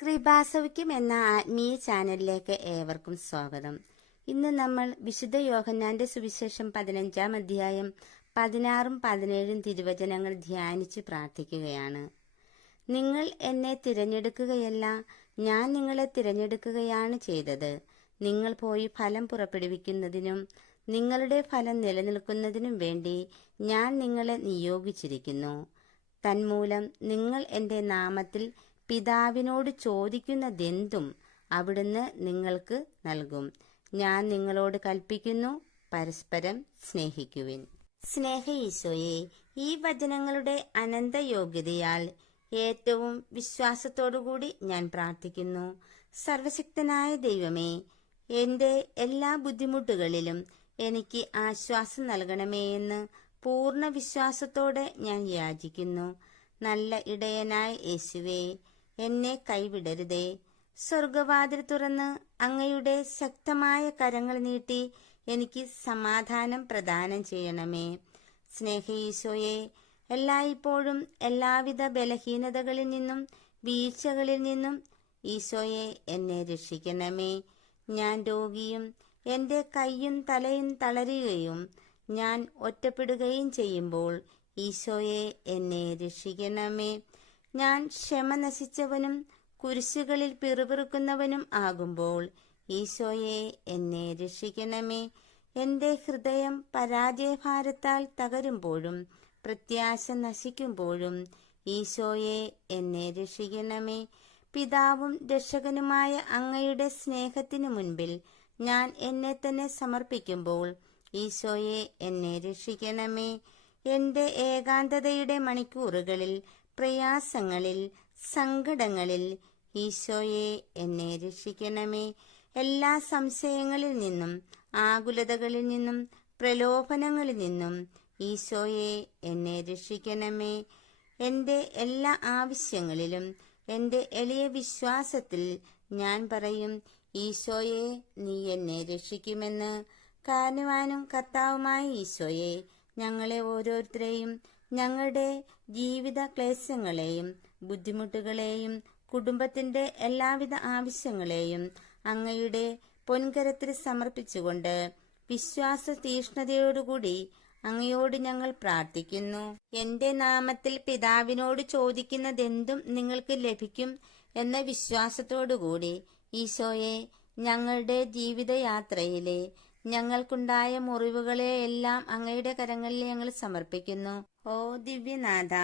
കൃപാസൗഖ്യം എന്ന ആത്മീയ ചാനലിലേക്ക് ഏവർക്കും സ്വാഗതം. ഇന്ന് നമ്മൾ വിശുദ്ധ യോഹന്നാന്റെ സുവിശേഷം പതിനഞ്ചാം അധ്യായം പതിനാറും പതിനേഴും തിരുവചനങ്ങൾ ധ്യാനിച്ച് പ്രാർത്ഥിക്കുകയാണ്. നിങ്ങൾ എന്നെ തിരഞ്ഞെടുക്കുകയല്ല ഞാൻ നിങ്ങളെ തിരഞ്ഞെടുക്കുകയാണ് ചെയ്തത്. നിങ്ങൾ പോയി ഫലം പുറപ്പെടുവിക്കുന്നതിനും നിങ്ങളുടെ ഫലം നിലനിൽക്കുന്നതിനും വേണ്ടി ഞാൻ നിങ്ങളെ നിയോഗിച്ചിരിക്കുന്നു. തന്മൂലം നിങ്ങൾ എന്റെ നാമത്തിൽ പിതാവിനോട് ചോദിക്കുന്നതെന്തും അവിടുന്ന് നിങ്ങൾക്ക് നൽകും. ഞാൻ നിങ്ങളോട് കൽപ്പിക്കുന്നു പരസ്പരം സ്നേഹിക്കുവിൻ. സ്നേഹ ഈശോയെ ഈ വചനങ്ങളുടെ അനന്ത യോഗ്യതയാൽ ഏറ്റവും വിശ്വാസത്തോടുകൂടി ഞാൻ പ്രാർത്ഥിക്കുന്നു. സർവശക്തനായ ദൈവമേ എന്റെ എല്ലാ ബുദ്ധിമുട്ടുകളിലും എനിക്ക് ആശ്വാസം നൽകണമേ എന്ന് പൂർണ വിശ്വാസത്തോടെ ഞാൻ യാചിക്കുന്നു. നല്ല ഇടയനായ യേശുവേ എന്നെ കൈവിടരുതേ. സ്വർഗവാതിൽ തുറന്ന് അങ്ങയുടെ ശക്തമായ കരങ്ങൾ നീട്ടി എനിക്ക് സമാധാനം പ്രദാനം ചെയ്യണമേ. സ്നേഹ ഈശോയെ എല്ലായ്പ്പോഴും എല്ലാവിധ ബലഹീനതകളിൽ നിന്നും വീഴ്ചകളിൽ നിന്നും ഈശോയെ എന്നെ രക്ഷിക്കണമേ. ഞാൻ രോഗിയും എന്റെ കൈയും തലയും തളരുകയും ഞാൻ ഒറ്റപ്പെടുകയും ചെയ്യുമ്പോൾ ഈശോയെ എന്നെ രക്ഷിക്കണമേ. ഞാൻ ക്ഷമ നശിച്ചവനും കുരിശുകളിൽ പിറുപിറുക്കുന്നവനും ആകുമ്പോൾ ഈശോയെ എന്നെ രക്ഷിക്കണമേ. എന്റെ ഹൃദയം പരാജയഭാരത്താൽ തകരുമ്പോഴും പ്രത്യാശ നശിക്കുമ്പോഴും ഈശോയെ എന്നെ രക്ഷിക്കണമേ. പിതാവും രക്ഷകനുമായ അങ്ങയുടെ സ്നേഹത്തിനു മുൻപിൽ ഞാൻ എന്നെ തന്നെ സമർപ്പിക്കുമ്പോൾ ഈശോയെ എന്നെ രക്ഷിക്കണമേ. എന്റെ ഏകാന്തതയുടെ മണിക്കൂറുകളിൽ പ്രയാസങ്ങളിൽ സങ്കടങ്ങളിൽ ഈശോയെ എന്നെ രക്ഷിക്കണമേ. എല്ലാ സംശയങ്ങളിൽ നിന്നും ആകുലതകളിൽ നിന്നും പ്രലോഭനങ്ങളിൽ നിന്നും ഈശോയെ എന്നെ രക്ഷിക്കണമേ. എന്റെ എല്ലാ ആവശ്യങ്ങളിലും എന്റെ എളിയ വിശ്വാസത്തിൽ ഞാൻ പറയും ഈശോയെ നീ എന്നെ രക്ഷിക്കുമെന്ന്. കാരണവാനും കർത്താവുമായ ഈശോയെ ഞങ്ങളെ ഓരോരുത്തരെയും ഞങ്ങളുടെ ജീവിത ക്ലേശങ്ങളെയും ബുദ്ധിമുട്ടുകളെയും കുടുംബത്തിന്റെ എല്ലാവിധ ആവശ്യങ്ങളെയും അങ്ങയുടെ പൊൻകരത്തിൽ സമർപ്പിച്ചുകൊണ്ട് വിശ്വാസ തീഷ്ണതയോടുകൂടി അങ്ങയോട് ഞങ്ങൾ പ്രാർത്ഥിക്കുന്നു. എന്റെ നാമത്തിൽ പിതാവിനോട് ചോദിക്കുന്നതെന്തും നിങ്ങൾക്ക് ലഭിക്കും എന്ന വിശ്വാസത്തോടുകൂടി ഈശോയെ ഞങ്ങളുടെ ജീവിതയാത്രയിലെ ഞങ്ങൾക്കുണ്ടായ മുറിവുകളെയെല്ലാം അങ്ങയുടെ കരങ്ങളിൽ ഞങ്ങൾ സമർപ്പിക്കുന്നു. ഓ ദിവ്യനാഥ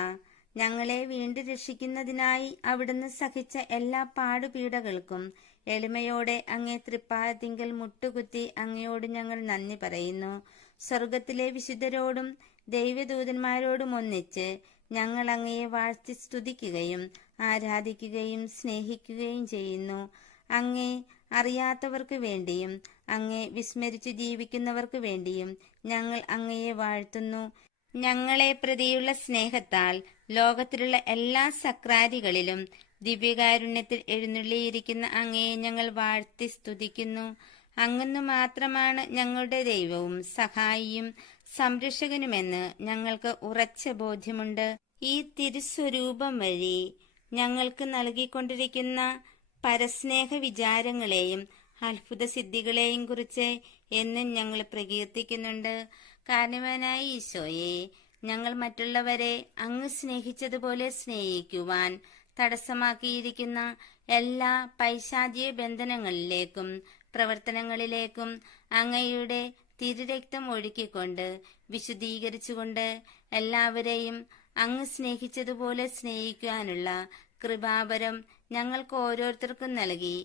ഞങ്ങളെ വീണ്ടും രക്ഷിക്കുന്നതിനായി അവിടുന്ന് സഹിച്ച എല്ലാ പാടുപീടകൾക്കും എളിമയോടെ അങ്ങേ തൃപ്പാദത്തിങ്കൽ മുട്ടുകുത്തി അങ്ങയോട് ഞങ്ങൾ നന്ദി പറയുന്നു. സ്വർഗത്തിലെ വിശുദ്ധരോടും ദൈവദൂതന്മാരോടും ഒന്നിച്ച് ഞങ്ങൾ അങ്ങയെ വാഴ്ത്തി സ്തുതിക്കുകയും ആരാധിക്കുകയും സ്നേഹിക്കുകയും ചെയ്യുന്നു. അങ്ങേ അറിയാത്തവർക്ക് വേണ്ടിയും അങ്ങേ വിസ്മരിച്ച് ജീവിക്കുന്നവർക്ക് വേണ്ടിയും ഞങ്ങൾ അങ്ങയെ വാഴ്ത്തുന്നു. ഞങ്ങളെ പ്രതിയുള്ള സ്നേഹത്താൽ ലോകത്തിലുള്ള എല്ലാ സക്രാരികളിലും ദിവ്യകാരുണ്യത്തിൽ എഴുന്നള്ളിയിരിക്കുന്ന അങ്ങയെ ഞങ്ങൾ വാഴ്ത്തി സ്തുതിക്കുന്നു. അങ്ങെന്നു മാത്രമാണ് ഞങ്ങളുടെ ദൈവവും സഹായിയും സംരക്ഷകനുമെന്ന് ഞങ്ങൾക്ക് ഉറച്ച ബോധ്യമുണ്ട്. ഈ തിരുസ്വരൂപം വഴി ഞങ്ങൾക്ക് നൽകിക്കൊണ്ടിരിക്കുന്ന പരസ്നേഹ വിചാരങ്ങളെയും അത്ഭുത സിദ്ധികളെയും കുറിച്ച് എന്നും ഞങ്ങൾ പ്രകീർത്തിക്കുന്നുണ്ട്. കാരണവനായ ഈശോയെ ഞങ്ങൾ മറ്റുള്ളവരെ അങ്ങ് സ്നേഹിച്ചതുപോലെ സ്നേഹിക്കുവാൻ തടസ്സമാക്കിയിരിക്കുന്ന എല്ലാ പൈശാചിക ബന്ധനങ്ങളിലേക്കും പ്രവർത്തനങ്ങളിലേക്കും അങ്ങയുടെ തിരുരക്തം ഒഴുക്കിക്കൊണ്ട് വിശുദ്ധീകരിച്ചുകൊണ്ട് എല്ലാവരെയും അങ്ങ് സ്നേഹിച്ചതുപോലെ സ്നേഹിക്കാനുള്ള കൃപാപരം ഞങ്ങൾക്ക് ഓരോരുത്തർക്കും നൽകി.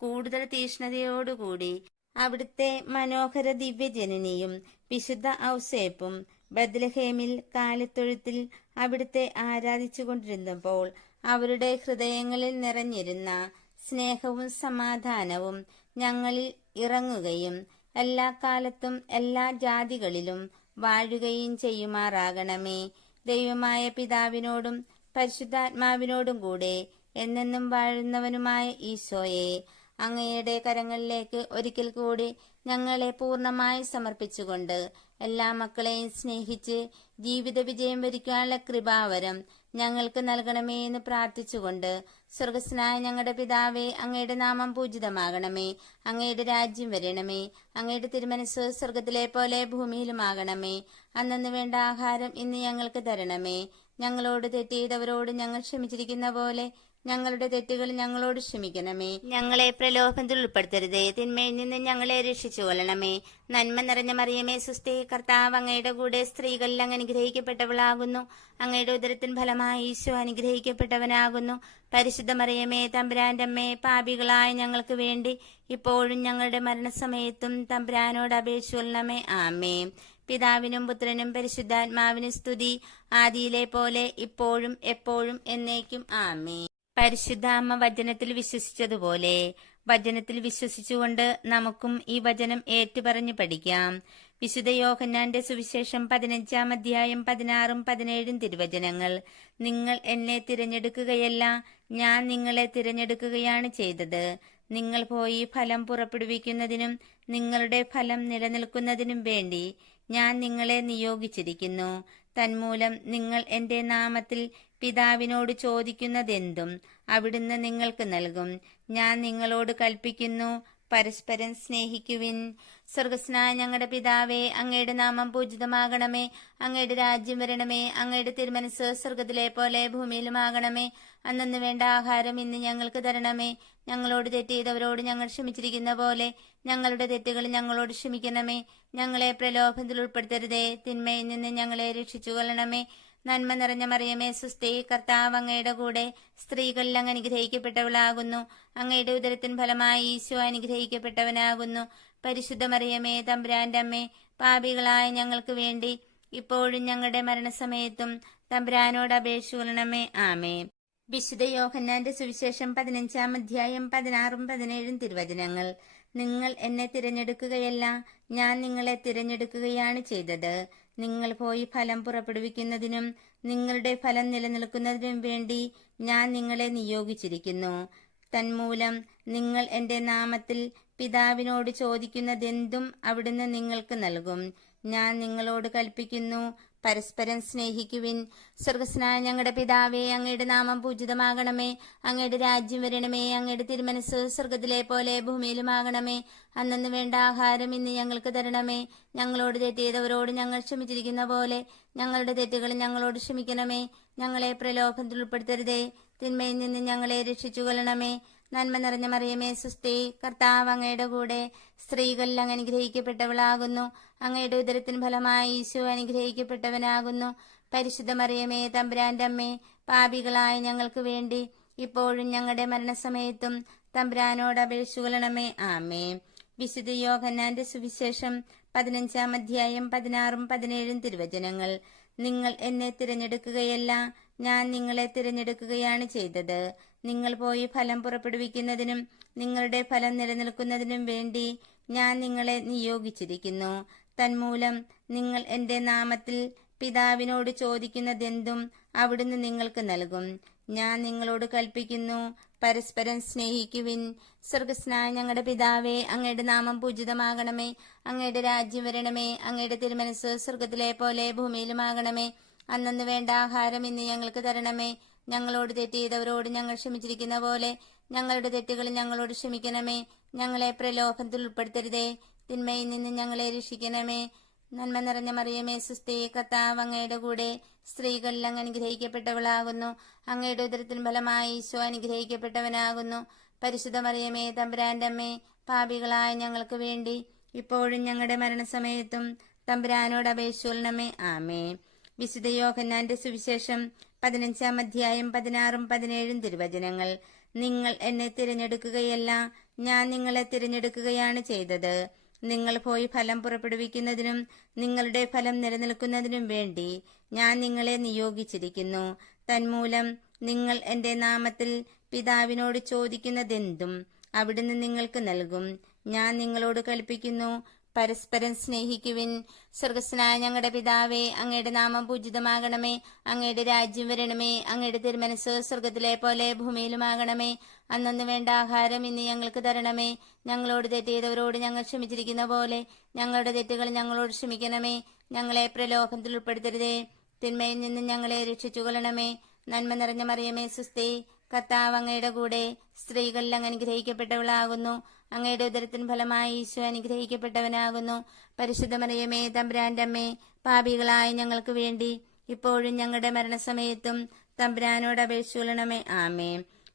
കൂടുതൽ തീഷ്ണതയോടുകൂടി അവിടുത്തെ മനോഹര ദിവ്യജനനിയും വിശുദ്ധ ഔസേപ്പും ബദ്ലഹേമിൽ കാലിത്തൊഴുത്തിൽ അവിടുത്തെ ആരാധിച്ചുകൊണ്ടിരുന്നപ്പോൾ അവരുടെ ഹൃദയങ്ങളിൽ നിറഞ്ഞിരുന്ന സ്നേഹവും സമാധാനവും ഞങ്ങളിൽ ഇറങ്ങുകയും എല്ലാ കാലത്തും എല്ലാ ജാതികളിലും വാഴുകയും ചെയ്യുമാറാകണമേ. ദൈവമായ പിതാവിനോടും പരിശുദ്ധാത്മാവിനോടും കൂടെ എന്നെന്നും വാഴുന്നവനുമായ ഈശോയെ അങ്ങയുടെ കരങ്ങളിലേക്ക് ഒരിക്കൽ കൂടി ഞങ്ങളെ പൂർണമായി സമർപ്പിച്ചുകൊണ്ട് എല്ലാ മക്കളെയും സ്നേഹിച്ച് ജീവിത വിജയം വരിക്കാനുള്ള കൃപാവരം ഞങ്ങൾക്ക് നൽകണമേ എന്ന് പ്രാർത്ഥിച്ചുകൊണ്ട് സ്വർഗസ്നായ ഞങ്ങളുടെ പിതാവേ അങ്ങയുടെ നാമം പൂജിതമാകണമേ. അങ്ങയുടെ രാജ്യം വരണമേ. അങ്ങയുടെ തിരുമനസ് സ്വർഗത്തിലെ പോലെ ഭൂമിയിലുമാകണമേ. അന്നു വേണ്ട ആഹാരം ഇന്ന് ഞങ്ങൾക്ക് തരണമേ. ഞങ്ങളോട് തെറ്റിയതവരോട് ഞങ്ങൾ ക്ഷമിച്ചിരിക്കുന്ന പോലെ ഞങ്ങളുടെ തെറ്റുകൾ ഞങ്ങളോട് ക്ഷമിക്കണമേ. ഞങ്ങളെ പ്രലോഭനത്തിൽ ഉൾപ്പെടുത്തരുതേ. തിന്മയിൽ നിന്ന് ഞങ്ങളെ രക്ഷിച്ചു കൊള്ളണമേ. നന്മ നിറഞ്ഞ മറിയമേ സുസ്ഥി കർത്താവ് അങ്ങയുടെ കൂടെ സ്ത്രീകളിൽ അങ്ങ് അനുഗ്രഹിക്കപ്പെട്ടവളാകുന്നു. അങ്ങയുടെ ഉദരത്തിൻ ഫലമായി ഈശോ അനുഗ്രഹിക്കപ്പെട്ടവനാകുന്നു. പരിശുദ്ധ മറിയമേ തമ്പുരാന്റെ അമ്മേ പാപികളായ ഞങ്ങൾക്ക് വേണ്ടി ഇപ്പോഴും ഞങ്ങളുടെ മരണസമയത്തും തമ്പുരാനോട് അപേക്ഷിച്ചു കൊള്ളണമേ. ആമേ പിതാവിനും പുത്രനും പരിശുദ്ധാത്മാവിനും സ്തുതി. ആദിയിലെ പോലെ ഇപ്പോഴും എപ്പോഴും എന്നേക്കും. ആമേ പരിശുദ്ധ അമ്മ വചനത്തിൽ വിശ്വസിച്ചതുപോലെ വചനത്തിൽ വിശ്വസിച്ചുകൊണ്ട് നമുക്കും ഈ വചനം ഏറ്റുപറഞ്ഞു പഠിക്കാം. വിശുദ്ധ യോഹന്നാന്റെ സുവിശേഷം പതിനഞ്ചാം അധ്യായം പതിനാറും പതിനേഴും തിരുവചനങ്ങൾ. നിങ്ങൾ എന്നെ തിരഞ്ഞെടുക്കുകയല്ല ഞാൻ നിങ്ങളെ തിരഞ്ഞെടുക്കുകയാണ് ചെയ്തത്. നിങ്ങൾ പോയി ഫലം പുറപ്പെടുവിക്കുന്നതിനും നിങ്ങളുടെ ഫലം നിലനിൽക്കുന്നതിനും വേണ്ടി ഞാൻ നിങ്ങളെ നിയോഗിച്ചിരിക്കുന്നു. തന്മൂലം നിങ്ങൾ എന്റെ നാമത്തിൽ പിതാവിനോട് ചോദിക്കുന്നതെന്തും അവിടുന്ന് നിങ്ങൾക്ക് നൽകും. ഞാൻ നിങ്ങളോട് കൽപ്പിക്കുന്നു പരസ്പരം സ്നേഹിക്കുവിൻ. സ്വർഗസ്നായ ഞങ്ങളുടെ പിതാവേ അങ്ങയുടെ നാമം പൂജിതമാകണമേ. അങ്ങയുടെ രാജ്യം വരണമേ. അങ്ങയുടെ തിരുമനസ് സ്വർഗത്തിലെ പോലെ ഭൂമിയിലുമാകണമേ. അന്നു വേണ്ട ആഹാരം ഇന്ന് ഞങ്ങൾക്ക് തരണമേ. ഞങ്ങളോട് തെറ്റ് ചെയ്തവരോട് ഞങ്ങൾ ക്ഷമിച്ചിരിക്കുന്ന പോലെ ഞങ്ങളുടെ തെറ്റുകൾ ഞങ്ങളോട് ക്ഷമിക്കണമേ. ഞങ്ങളെ പ്രലോഭനത്തിൽ ഉൾപ്പെടുത്തരുതേ. തിന്മയിൽ നിന്ന് ഞങ്ങളെ രക്ഷിച്ചു കൊള്ളണമേ നന്മ നിറഞ്ഞ മറിയമേ സുസ്ഥി കർത്താവ് അങ്ങയുടെ കൂടെ സ്ത്രീകളിൽ അങ്ങ് അനുഗ്രഹിക്കപ്പെട്ടവളാകുന്നു. അങ്ങയുടെ ഉദരത്തിൻ ഫലമായി ഈശോ അനുഗ്രഹിക്കപ്പെട്ടവനാകുന്നു. പരിശുദ്ധ മറിയമേ തമ്പുരാന്റെ അമ്മേ പാപികളായ ഞങ്ങൾക്ക് വേണ്ടി ഇപ്പോഴും ഞങ്ങളുടെ മരണസമയത്തും തമ്പുരാനോട് അപേക്ഷിക്കണമേ ആമേ വിശുദ്ധ യോഹന്നാന്റെ സുവിശേഷം പതിനഞ്ചാം അധ്യായം പതിനാറും പതിനേഴും തിരുവചനങ്ങൾ. നിങ്ങൾ എന്നെ തിരഞ്ഞെടുക്കുകയല്ല ഞാൻ നിങ്ങളെ തിരഞ്ഞെടുക്കുകയാണ് ചെയ്തത്. നിങ്ങൾ പോയി ഫലം പുറപ്പെടുവിക്കുന്നതിനും നിങ്ങളുടെ ഫലം നിലനിൽക്കുന്നതിനും വേണ്ടി ഞാൻ നിങ്ങളെ നിയോഗിച്ചിരിക്കുന്നു. തന്മൂലം നിങ്ങൾ എന്റെ നാമത്തിൽ പിതാവിനോട് ചോദിക്കുന്നതെന്തും അവിടുന്ന് നിങ്ങൾക്ക് നൽകും. ഞാൻ നിങ്ങളോട് കൽപ്പിക്കുന്നു പരസ്പരം സ്നേഹിക്കുവിൻ. സ്വർഗസ്നായ ഞങ്ങളുടെ പിതാവേ അങ്ങയുടെ നാമം പൂജിതമാകണമേ. അങ്ങയുടെ രാജ്യം വരണമേ. അങ്ങയുടെ തിരുമനസ് സ്വർഗത്തിലെ പോലെ ഭൂമിയിലുമാകണമേ. അന്നു വേണ്ട ആഹാരം ഇന്ന് ഞങ്ങൾക്ക് തരണമേ. ഞങ്ങളോട് തെറ്റിയതവരോട് ഞങ്ങൾ ക്ഷമിച്ചിരിക്കുന്ന പോലെ ഞങ്ങളുടെ തെറ്റുകൾ ഞങ്ങളോട് ക്ഷമിക്കണമേ. ഞങ്ങളെ പ്രലോഭനത്തിൽ ഉൾപ്പെടുത്തരുതേ. തിന്മയിൽ നിന്ന് ഞങ്ങളെ രക്ഷിച്ചു കൊള്ളണമേ നന്മ നിറഞ്ഞ മറിയമേ സുസ്തി കർത്താവ് അങ്ങയുടെ കൂടെ സ്ത്രീകളിൽ അങ്ങ് അനുഗ്രഹിക്കപ്പെട്ടവളാകുന്നു. അങ്ങയുടെ ഉദരത്തിന് ഫലമായി ഈശോ അനുഗ്രഹിക്കപ്പെട്ടവനാകുന്നു. പരിശുദ്ധ മറിയമേ തമ്പുരാന്റെ അമ്മേ പാപികളായ ഞങ്ങൾക്ക് വേണ്ടി ഇപ്പോഴും ഞങ്ങളുടെ മരണസമയത്തും തമ്പുരാനോട് അപേക്ഷിക്കണമേ ആമേ വിശുദ്ധ യോഹന്നാന്റെ സുവിശേഷം പതിനഞ്ചാം അധ്യായം പതിനാറും പതിനേഴും തിരുവചനങ്ങൾ. നിങ്ങൾ എന്നെ തിരഞ്ഞെടുക്കുകയല്ല ഞാൻ നിങ്ങളെ തിരഞ്ഞെടുക്കുകയാണ് ചെയ്തത്. നിങ്ങൾ പോയി ഫലം പുറപ്പെടുവിക്കുന്നതിനും നിങ്ങളുടെ ഫലം നിലനിൽക്കുന്നതിനും വേണ്ടി ഞാൻ നിങ്ങളെ നിയോഗിച്ചിരിക്കുന്നു. തന്മൂലം നിങ്ങൾ എന്റെ നാമത്തിൽ പിതാവിനോട് ചോദിക്കുന്നതെന്തും അവിടുന്ന് നിങ്ങൾക്ക് നൽകും. ഞാൻ നിങ്ങളോട് കൽപ്പിക്കുന്നു പരസ്പരം സ്നേഹിക്കുവിൻ. സ്വർഗസ്നായ ഞങ്ങളുടെ പിതാവേ അങ്ങയുടെ നാമം പൂജിതമാകണമേ. അങ്ങയുടെ രാജ്യം വരണമേ. അങ്ങയുടെ തിരുമനസ് സ്വർഗത്തിലെ പോലെ ഭൂമിയിലുമാകണമേ. അന്നു വേണ്ട ആഹാരം ഇന്ന് ഞങ്ങൾക്ക് തരണമേ. ഞങ്ങളോട് തെറ്റ് ചെയ്തവരോട് ഞങ്ങൾ ക്ഷമിച്ചിരിക്കുന്ന പോലെ ഞങ്ങളുടെ തെറ്റുകൾ ഞങ്ങളോട് ക്ഷമിക്കണമേ. ഞങ്ങളെ പ്രലോഭനത്തിൽ ഉൾപ്പെടുത്തരുതേ. തിന്മയിൽ നിന്ന് ഞങ്ങളെ രക്ഷിക്കണമേ. നന്മ നിറഞ്ഞ മറിയമേ സുസ്ഥി കത്താവ് അങ്ങയുടെ കൂടെ സ്ത്രീകളിൽ അങ്ങ് അനുഗ്രഹിക്കപ്പെട്ടവളാകുന്നു. അങ്ങയുടെ ഉദരത്തിന് ഫലമായി ഈശോ അനുഗ്രഹിക്കപ്പെട്ടവനാകുന്നു. പരിശുദ്ധ മറിയമേ തമ്പുരാന്റെ അമ്മേ പാപികളായ ഞങ്ങൾക്ക് വേണ്ടി ഇപ്പോഴും ഞങ്ങളുടെ മരണസമയത്തും തമ്പുരാനോട് അപേക്ഷിക്കണമേ ആമേ വിശുദ്ധ യോഹന്നാന്റെ സുവിശേഷം പതിനഞ്ചാം അധ്യായം പതിനാറും പതിനേഴും തിരുവചനങ്ങൾ. നിങ്ങൾ എന്നെ തിരഞ്ഞെടുക്കുകയല്ല ഞാൻ നിങ്ങളെ തിരഞ്ഞെടുക്കുകയാണ് ചെയ്തത്. നിങ്ങൾ പോയി ഫലം പുറപ്പെടുവിക്കുന്നതിനും നിങ്ങളുടെ ഫലം നിലനിൽക്കുന്നതിനും വേണ്ടി ഞാൻ നിങ്ങളെ നിയോഗിച്ചിരിക്കുന്നു. തന്മൂലം നിങ്ങൾ എന്റെ നാമത്തിൽ പിതാവിനോട് ചോദിക്കുന്നതെന്തും അവിടുന്ന് നിങ്ങൾക്ക് നൽകും. ഞാൻ നിങ്ങളോട് കൽപ്പിക്കുന്നു പരസ്പരം സ്നേഹിക്കുവിൻ സ്വർഗസ്നായ ഞങ്ങളുടെ പിതാവേ അങ്ങയുടെ നാമം പൂജിതമാകണമേ അങ്ങയുടെ രാജ്യം വരണമേ അങ്ങയുടെ തിരുമനസ് സ്വർഗത്തിലെ പോലെ ഭൂമിയിലുമാകണമേ. അന്നൊന്ന് വേണ്ട ആഹാരം ഇന്ന് ഞങ്ങൾക്ക് തരണമേ. ഞങ്ങളോട് തെറ്റിയതവരോട് ഞങ്ങൾ ക്ഷമിച്ചിരിക്കുന്ന പോലെ ഞങ്ങളുടെ തെറ്റുകൾ ഞങ്ങളോട് ക്ഷമിക്കണമേ. ഞങ്ങളെ പ്രലോഭനത്തിൽ ഉൾപ്പെടുത്തരുതേ. തിന്മയിൽ നിന്ന് ഞങ്ങളെ രക്ഷിച്ചു കൊള്ളണമേ നന്മ നിറഞ്ഞ മറിയമേ സുസ്ഥി. കർത്താവ് അങ്ങയുടെ കൂടെ സ്ത്രീകളിൽ അങ്ങ് അനുഗ്രഹിക്കപ്പെട്ടവളാകുന്നു. അങ്ങയുടെ ഉദരത്തിൻ ഫലമായി ഈശോ അനുഗ്രഹിക്കപ്പെട്ടവനാകുന്നു. പരിശുദ്ധമറിയമേ തമ്പുരാന്റെ പാപികളായ ഞങ്ങൾക്ക് വേണ്ടി ഇപ്പോഴും ഞങ്ങളുടെ മരണസമയത്തും തമ്പുരാനോട് അപേക്ഷിക്കണമേ ആമേ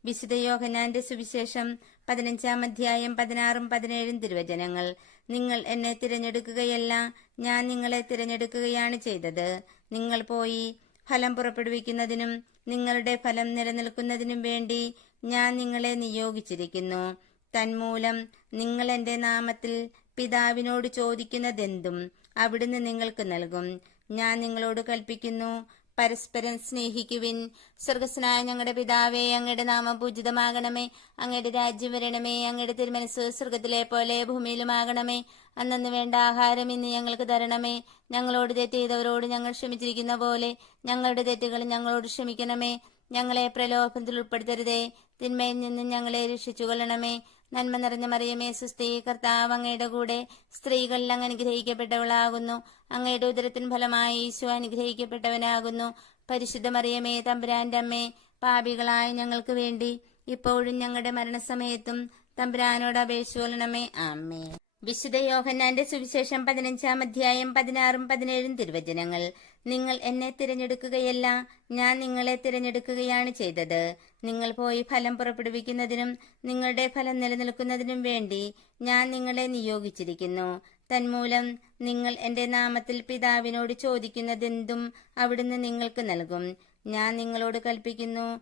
വിശുദ്ധ യോഹനാന്റെ സുവിശേഷം പതിനഞ്ചാം അധ്യായം പതിനാറും പതിനേഴും തിരുവചനങ്ങൾ. നിങ്ങൾ എന്നെ തിരഞ്ഞെടുക്കുകയല്ല ഞാൻ നിങ്ങളെ തിരഞ്ഞെടുക്കുകയാണ് ചെയ്തത്. നിങ്ങൾ പോയി ഫലം പുറപ്പെടുവിക്കുന്നതിനും നിങ്ങളുടെ ഫലം നിലനിൽക്കുന്നതിനും വേണ്ടി ഞാൻ നിങ്ങളെ നിയോഗിച്ചിരിക്കുന്നു. തന്മൂലം നിങ്ങൾ എന്റെ നാമത്തിൽ പിതാവിനോട് ചോദിക്കുന്നതെന്തും അവിടുന്ന് നിങ്ങൾക്ക് നൽകും. ഞാൻ നിങ്ങളോട് കൽപ്പിക്കുന്നു പരസ്പരം സ്നേഹിക്കുവിൻ. സ്വർഗസ്നായ ഞങ്ങളുടെ പിതാവേ അങ്ങയുടെ നാമം പൂജിതമാകണമേ. അങ്ങയുടെ രാജ്യം വരണമേ. അങ്ങയുടെ തിരുമനസ് സ്വർഗത്തിലെ പോലെ ഭൂമിയിലുമാകണമേ. അന്നു വേണ്ട ആഹാരം ഇന്ന് ഞങ്ങൾക്ക് തരണമേ. ഞങ്ങളോട് തെറ്റ് ചെയ്തവരോട് ഞങ്ങൾ ക്ഷമിച്ചിരിക്കുന്ന പോലെ ഞങ്ങളുടെ തെറ്റുകൾ ഞങ്ങളോട് ക്ഷമിക്കണമേ. ഞങ്ങളെ പ്രലോഭനത്തിൽ ഉൾപ്പെടുത്തരുതേ. തിന്മയിൽ നിന്നും ഞങ്ങളെ രക്ഷിച്ചു കൊള്ളണമേ നന്മ നിറഞ്ഞ മറിയമേ സുസ്ഥി കർത്താവ് അങ്ങയുടെ കൂടെ സ്ത്രീകളിൽ അങ്ങ് അനുഗ്രഹിക്കപ്പെട്ടവളാകുന്നു. അങ്ങയുടെ ഉദരത്തിൻ ഫലമായി ഈശോ അനുഗ്രഹിക്കപ്പെട്ടവനാകുന്നു. പരിശുദ്ധ മറിയമേ തമ്പുരാന്റെ അമ്മേ പാപികളായ ഞങ്ങൾക്ക് വേണ്ടി ഇപ്പോഴും ഞങ്ങളുടെ മരണസമയത്തും തമ്പുരാനോട് അപേക്ഷിക്കണമേ ആമേ വിശുദ്ധ യോഹന്നാന്റെ സുവിശേഷം പതിനഞ്ചാം അധ്യായം പതിനാറും പതിനേഴും തിരുവചനങ്ങൾ. നിങ്ങൾ എന്നെ തിരഞ്ഞെടുക്കുകയല്ല ഞാൻ നിങ്ങളെ തിരഞ്ഞെടുക്കുകയാണ് ചെയ്തത്. നിങ്ങൾ പോയി ഫലം പുറപ്പെടുവിക്കുന്നതിനും നിങ്ങളുടെ ഫലം നിലനിൽക്കുന്നതിനും വേണ്ടി ഞാൻ നിങ്ങളെ നിയോഗിച്ചിരിക്കുന്നു. തന്മൂലം നിങ്ങൾ എന്റെ നാമത്തിൽ പിതാവിനോട് ചോദിക്കുന്നതെന്തും അവിടുന്ന് നിങ്ങൾക്ക് നൽകും. ഞാൻ നിങ്ങളോട് കൽപ്പിക്കുന്നു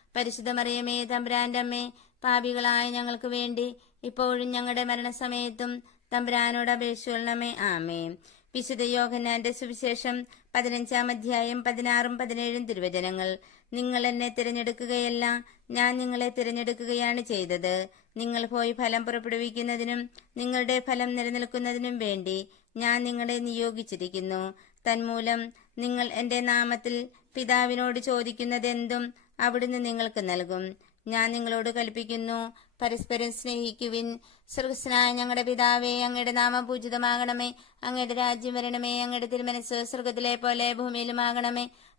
പരിശുദ്ധ മറിയമേ തമ്പുരാന്റെ അമ്മേ പാപികളായ ഞങ്ങൾക്ക് വേണ്ടി ഇപ്പോഴും ഞങ്ങളുടെ മരണസമയത്തും തമ്പുരാനോട് അപേക്ഷിക്കണമേ ആമേ വിശുദ്ധ യോഗനാന്റെ സുവിശേഷം പതിനഞ്ചാം അധ്യായം പതിനാറും പതിനേഴും തിരുവചനങ്ങൾ. നിങ്ങൾ എന്നെ തിരഞ്ഞെടുക്കുകയല്ല ഞാൻ നിങ്ങളെ തിരഞ്ഞെടുക്കുകയാണ് ചെയ്തത്. നിങ്ങൾ പോയി ഫലം പുറപ്പെടുവിക്കുന്നതിനും നിങ്ങളുടെ ഫലം നിലനിൽക്കുന്നതിനും വേണ്ടി ഞാൻ നിങ്ങളെ നിയോഗിച്ചിരിക്കുന്നു. തന്മൂലം നിങ്ങൾ എന്റെ നാമത്തിൽ പിതാവിനോട് ചോദിക്കുന്നതെന്തും അവിടുന്ന് നിങ്ങൾക്ക് നൽകും. ഞാൻ നിങ്ങളോട് കൽപ്പിക്കുന്നു പരസ്പരം സ്നേഹിക്കുവിൻ. സ്വർഗസ്നായ ഞങ്ങളുടെ പിതാവേ അങ്ങയുടെ നാമം പൂജിതമാകണമേ. അങ്ങയുടെ രാജ്യം വരണമേ. അങ്ങയുടെ തിരുമനസ് സ്വർഗത്തിലെ പോലെ ഭൂമിയിലുമാകണമേ.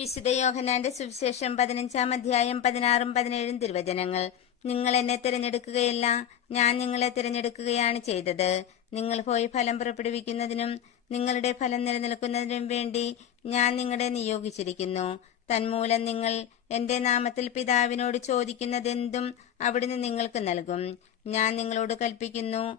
വിശുദ്ധ യോഹനാന്റെ സുവിശേഷം പതിനഞ്ചാം അധ്യായം പതിനാറും പതിനേഴും തിരുവചനങ്ങൾ. നിങ്ങൾ എന്നെ തിരഞ്ഞെടുക്കുകയല്ല ഞാൻ നിങ്ങളെ തിരഞ്ഞെടുക്കുകയാണ് ചെയ്തത്. നിങ്ങൾ പോയി ഫലം പുറപ്പെടുവിക്കുന്നതിനും നിങ്ങളുടെ ഫലം നിലനിൽക്കുന്നതിനും വേണ്ടി ഞാൻ നിങ്ങളെ നിയോഗിച്ചിരിക്കുന്നു. തന്മൂലം നിങ്ങൾ എന്റെ നാമത്തിൽ പിതാവിനോട് ചോദിക്കുന്നതെന്തും അവിടുന്ന് നിങ്ങൾക്ക് നൽകും. ഞാൻ നിങ്ങളോട് കൽപ്പിക്കുന്നു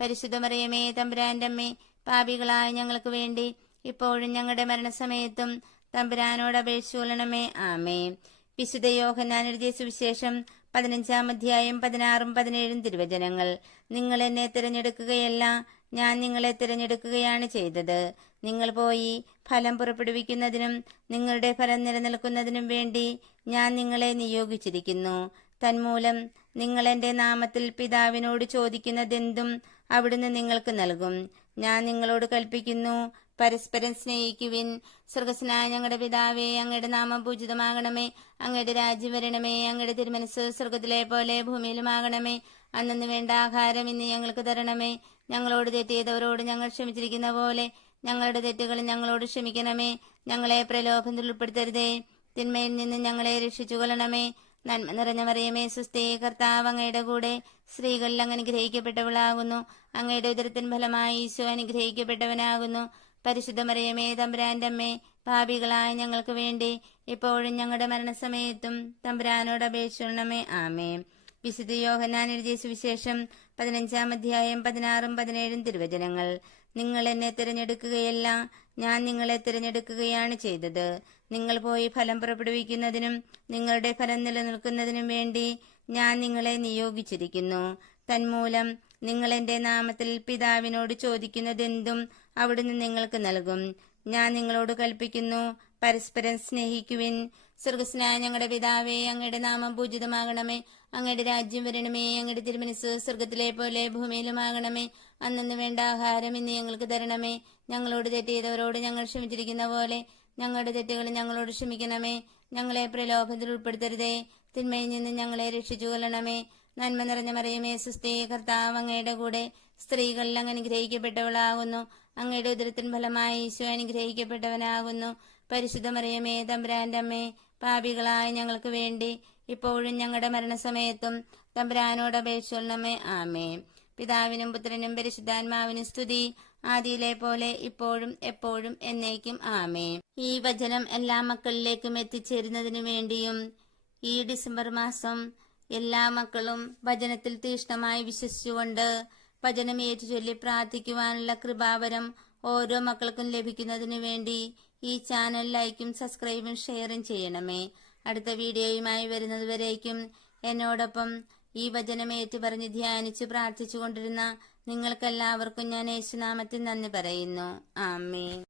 പരിശുദ്ധ മറിയമേ തമ്പുരാന്റെ അമ്മേ പാപികളായ ഞങ്ങൾക്ക് വേണ്ടി ഇപ്പോഴും ഞങ്ങളുടെ മരണസമയത്തും തമ്പുരാനോട് അപേക്ഷിച്ചുകൊള്ളണമേ ആമേ വിശുദ്ധ യോഹന്നാൻ എഴുതിയ സുവിശേഷം പതിനഞ്ചാം അധ്യായം പതിനാറും പതിനേഴും തിരുവചനങ്ങൾ. നിങ്ങൾ എന്നെ തിരഞ്ഞെടുക്കുകയല്ല ഞാൻ നിങ്ങളെ തിരഞ്ഞെടുക്കുകയാണ് ചെയ്തത്. നിങ്ങൾ പോയി ഫലം പുറപ്പെടുവിക്കുന്നതിനും നിങ്ങളുടെ ഫലം നിലനിൽക്കുന്നതിനും വേണ്ടി ഞാൻ നിങ്ങളെ നിയോഗിച്ചിരിക്കുന്നു. തന്മൂലം നിങ്ങൾ എന്റെ നാമത്തിൽ പിതാവിനോട് ചോദിക്കുന്നതെന്തും അവിടുന്ന് നിങ്ങൾക്ക് നൽകും. ഞാൻ നിങ്ങളോട് കൽപ്പിക്കുന്നു പരസ്പരം സ്നേഹിക്കുവിൻ. സ്വർഗസ്നായ ഞങ്ങളുടെ പിതാവേ അങ്ങയുടെ നാമം പൂജിതമാകണമേ. അങ്ങയുടെ രാജ്യം വരണമേ. അങ്ങയുടെ തിരുമനസ് സ്വർഗത്തിലെ പോലെ ഭൂമിയിലുമാകണമേ. അന്നു വേണ്ട ആഹാരം ഇന്ന് ഞങ്ങൾക്ക് തരണമേ. ഞങ്ങളോട് തെറ്റിയതവരോട് ഞങ്ങൾ ക്ഷമിച്ചിരിക്കുന്ന പോലെ ഞങ്ങളുടെ തെറ്റുകൾ ഞങ്ങളോട് ക്ഷമിക്കണമേ. ഞങ്ങളെ പ്രലോഭനത്തിൽ ഉൾപ്പെടുത്തരുതേ. തിന്മയിൽ നിന്ന് ഞങ്ങളെ രക്ഷിച്ചു കൊള്ളണമേ നന്മ നിറഞ്ഞ മറിയമേ സുസ്ഥേ കർത്താവ് അങ്ങയുടെ കൂടെ സ്ത്രീകളിൽ അനുഗ്രഹിക്കപ്പെട്ടവളാകുന്നു അങ്ങയുടെ ഉദരത്തിൻ ഫലമായി ഈശോ അനുഗ്രഹിക്കപ്പെട്ടവനാകുന്നു. പരിശുദ്ധ മറിയമേ തമ്പുരാന്റെ അമ്മേ പാപികളായ ഞങ്ങൾക്ക് വേണ്ടി ഇപ്പോഴും ഞങ്ങളുടെ മരണസമയത്തും തമ്പുരാനോട് അപേക്ഷിക്കണമേ. ആമേ വിശുദ്ധ യോഹനാൻ എഴുതിയ സുവിശേഷം പതിനഞ്ചാം അധ്യായം പതിനാറും പതിനേഴും തിരുവചനങ്ങൾ. നിങ്ങൾ എന്നെ തിരഞ്ഞെടുക്കുകയല്ല ഞാൻ നിങ്ങളെ തിരഞ്ഞെടുക്കുകയാണ് ചെയ്തത്. നിങ്ങൾ പോയി ഫലം പുറപ്പെടുവിക്കുന്നതിനും നിങ്ങളുടെ ഫലം നിലനിൽക്കുന്നതിനും വേണ്ടി ഞാൻ നിങ്ങളെ നിയോഗിച്ചിരിക്കുന്നു. തന്മൂലം നിങ്ങൾ എന്റെ നാമത്തിൽ പിതാവിനോട് ചോദിക്കുന്നതെന്തും അവിടുന്ന് നിങ്ങൾക്ക് നൽകും. ഞാൻ നിങ്ങളോട് കൽപ്പിക്കുന്നു പരസ്പരം സ്നേഹിക്കുവിൻ. സ്വർഗസ്നായ ഞങ്ങളുടെ പിതാവേ അങ്ങയുടെ നാമം പൂജിതമാകണമേ. അങ്ങയുടെ രാജ്യം വരണമേ അങ്ങയുടെ തിരുമനസ് സ്വർഗത്തിലെ പോലെ ഭൂമിയിലുമാകണമേ അന്നു വേണ്ട ആഹാരം ഇന്ന് ഞങ്ങൾക്ക് തരണമേ. ഞങ്ങളോട് തെറ്റ് ചെയ്തവരോട് ഞങ്ങൾ ക്ഷമിച്ചിരിക്കുന്ന പോലെ ഞങ്ങളുടെ തെറ്റുകൾ ഞങ്ങളോട് ക്ഷമിക്കണമേ. ഞങ്ങളെ പ്രലോഭത്തിൽ ഉൾപ്പെടുത്തരുതേ. തിന്മയിൽ നിന്ന് ഞങ്ങളെ രക്ഷിച്ചു കൊള്ളണമേ. നന്മ നിറഞ്ഞ മറിയമേ സുസ്ഥേ കർത്താവ് അങ്ങയുടെ കൂടെ സ്ത്രീകളിൽ അങ്ങ് അനുഗ്രഹിക്കപ്പെട്ടവളാകുന്നു. അങ്ങയുടെ ഉദരത്തിൻ ഫലമായി ഈശോ അനുഗ്രഹിക്കപ്പെട്ടവനാകുന്നു. പരിശുദ്ധ മറിയമേ തമ്പുരാന്റെ അമ്മേ പാപികളായ ഞങ്ങൾക്ക് വേണ്ടി ഇപ്പോഴും ഞങ്ങളുടെ മരണസമയത്തും തമ്പുരാനോട് അപേക്ഷിക്കണമേ ആമേ പിതാവിനും പുത്രനും പരിശുദ്ധാത്മാവിനും സ്തുതി. ആദിയിലെ പോലെ ഇപ്പോഴും എപ്പോഴും എന്നേക്കും. ആമേ ഈ വചനം എല്ലാ മക്കളിലേക്കും എത്തിച്ചേരുന്നതിനു വേണ്ടിയും ഈ ഡിസംബർ മാസം എല്ലാ മക്കളും വചനത്തിൽ തീഷ്ണമായി വിശ്വസിച്ചുകൊണ്ട് വചനം ഏറ്റുചൊല്ലി പ്രാർത്ഥിക്കുവാനുള്ള കൃപാവരം ഓരോ മക്കൾക്കും ലഭിക്കുന്നതിനു വേണ്ടി ഈ ചാനൽ ലൈക്കും സബ്സ്ക്രൈബും ഷെയറും ചെയ്യണമേ. അടുത്ത വീഡിയോയുമായി വരുന്നതുവരേക്കും എന്നോടൊപ്പം ഈ വചനം ഏറ്റുപറഞ്ഞ് ധ്യാനിച്ച് പ്രാർത്ഥിച്ചുകൊണ്ടിരുന്ന നിങ്ങൾക്കെല്ലാവർക്കും ഞാൻ യേശുനാമത്തിൽ നന്ദി പറയുന്നു. ആമേ